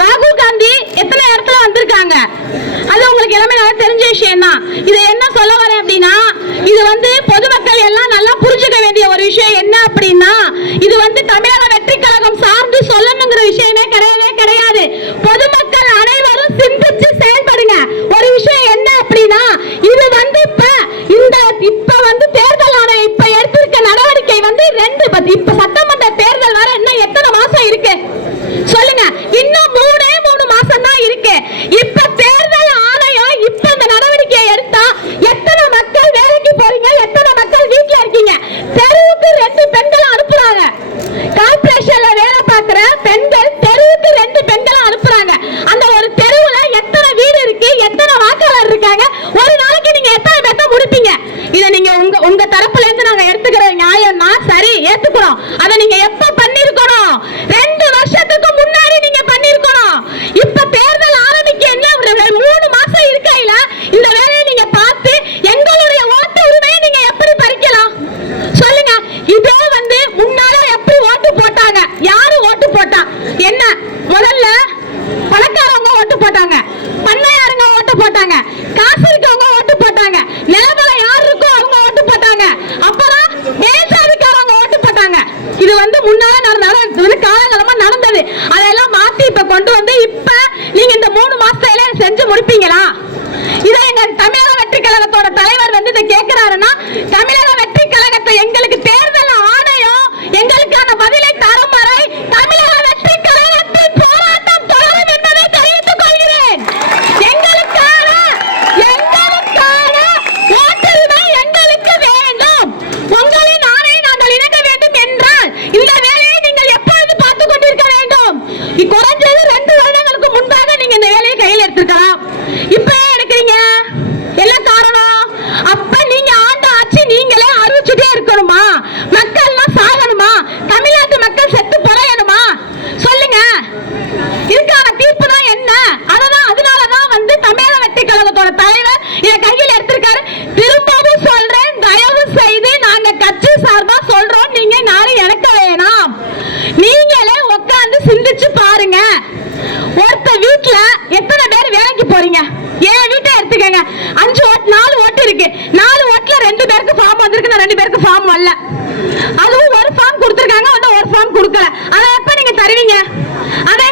ராகுல் காந்தி எத்தனை இடத்துல வந்திருக்காங்க, அது உங்களுக்கு எல்லாமே நல்லா தெரிஞ்ச விஷயம் தான். இது என்ன சொல்ல வரேன் அப்படின்னா, இது பொதுமக்கள் எல்லாம் நல்லா புரிஞ்சுக்க வேண்டிய ஒரு விஷயம் என்ன அப்படின்னா, இது தமிழக வெற்றி கழகம் சார்ந்து சொல்லணுங்கிற விஷயமே கிடையவே கிடையாது. பொதுமக்கள் அனைவரும் சிந்திச்சு செயல்படுங்க. ஒரு விஷயம் என்ன அப்படின்னா, இது இப்ப தேர்தல் ஆணையம் இப்ப எடுத்திருக்க நடவடிக்கை இப்ப சட்டமன்ற தேர்தல் வர இன்னும் எத்தனை மாசம் இருக்கு சொல்லுங்க? இன்னும் 3 மாசம் தான் இருக்கு. இப்ப தேர்தல் ஆணையம் இப்ப இந்த நடவடிக்கையை எடுத்தா எத்தனை மக்கள் வேலைக்கு போறீங்க, எத்தனை மக்கள் வீட்டுல இருக்கீங்க? தெருவுக்கு 2 பெண்களை அனுப்புறாங்க. கார்ப்பரேஷன்ல வேலை பார்க்கிற பெண்கள் தெருவுக்கு 2 பெண்களை அனுப்புறாங்க. அந்த ஒரு தெருவுல எத்தனை வீடு இருக்கு, எத்தனை வாக்காளர் இருக்காங்க? ஒரு நாளைக்கு நீங்க எத்தனை பேத்த முடிப்பீங்க? இத நீங்க உங்க தரப்புல இருந்து நாங்க எடுத்துக்கிற நியாயம்னா சரி, ஏத்துக்கிறோம். அதை நீங்க எப்ப பண்ணிருக்கணும்? 2 வருஷத்துக்கு முன்னாடி நீங்க பண்ணிருக்கணும். இப்ப தேர்தல் ஆரம்பிக்க என்ன 3 மாசம் இருக்கையில இந்த வேலையை நீங்க பார்த்து எங்களுடைய ஓட்டு உரிமையை நீங்க எப்படி பறிக்கலாம் சொல்லுங்க? இதே முன்னால எப்படி ஓட்டு போட்டாங்க? யாரு ஓட்டு போட்டா? என்ன முதல்ல பணக்காரங்க ஓட்டு போட்டாங்க, பண்ணையாருங்க ஓட்டு போட்டாங்க, காசு இருக்கவங்க ஓட்டு போட்டாங்க, நிலமல யார் இருக்கோ அவங்க ஓட்டு போட்டாங்க, அப்புறம் மேல்சாதிக்காரங்க ஓட்டு போட்டாங்க. இது முன்னால நடந்தது, காலகாலமா நடந்தது. அதெல்லாம் மாத்தி இப்ப கொண்டு இப்ப நீங்க இந்த 3 மாசத்துல செஞ்சு முடிப்பீங்களா? இதை எங்க தமிழக வெற்றி கழகத்தோட தலைவர் இதை கேட்கிறாருன்னா, தமிழக வெற்றி கழகத்தை எங்களுக்கு தேர்தல் ஆணையம் எங்களுக்கான பதிலை தரும் வரை தமிழக வெற்றி கழகத்தின் போராட்டம் தொடரும் என்பதை தெரிவித்துக் கொள்கிறேன். எங்களுக்கான ஓட்டுரிமை எங்களுக்கு வேண்டும். உங்களின் ஆணை நாங்கள் இணங்க வேண்டும் என்றால் இந்த வேலையை நீங்கள் எப்பொழுது பார்த்துக் கொண்டிருக்க வேண்டும்? குறைஞ்சது 2 வருடங்களுக்கு முன்பாக நீங்க இந்த வேலையை கையில் எடுத்திருக்கலாம். இப்ப எடுக்கிறீங்க. என்ன காரணம்? அப்ப நீங்க ஆண்ட ஆட்சி நீங்களே அறிவிச்சுட்டே இருக்கணுமா? மக்கள்லாம் சாகணுமா? தமிழ்நாட்டு மக்கள் செத்து பொறையணுமா? சொல்லுங்க. இதுக்கான தீர்ப்பு தான் என்ன? அதனாலதான் தமிழக வெற்றி கழகத்தோட தலைவர் இதை கையில் எடுத்திருக்காரு. திரும்பவும் சொல்றேன், தயவு செய்து நாங்க கட்சி சார்பா சொல்றோம், நீங்க நாளை இழக்க வேணாம். நீங்களே உட்கார்ந்து சிந்திச்சு பாருங்க. ஒருத்த வீட்டுல எத்தனை பேர் வேலைக்கு போறீங்க? என் வீட்டை எடுத்துக்கங்க. 5 ஓட்டு 4 ஓட்டு இருக்கு. 4 ஓட்டுல 2 பேருக்கு ஃபார்ம் வந்திருக்கு, 2 பேருக்கு ஃபார்ம் வரல. அதுவும் ஒரு ஃபார்ம் கொடுத்திருக்காங்க, ஒரு ஃபார்ம் கொடுக்கல. அதை எப்ப நீங்க தருவீங்க? அதை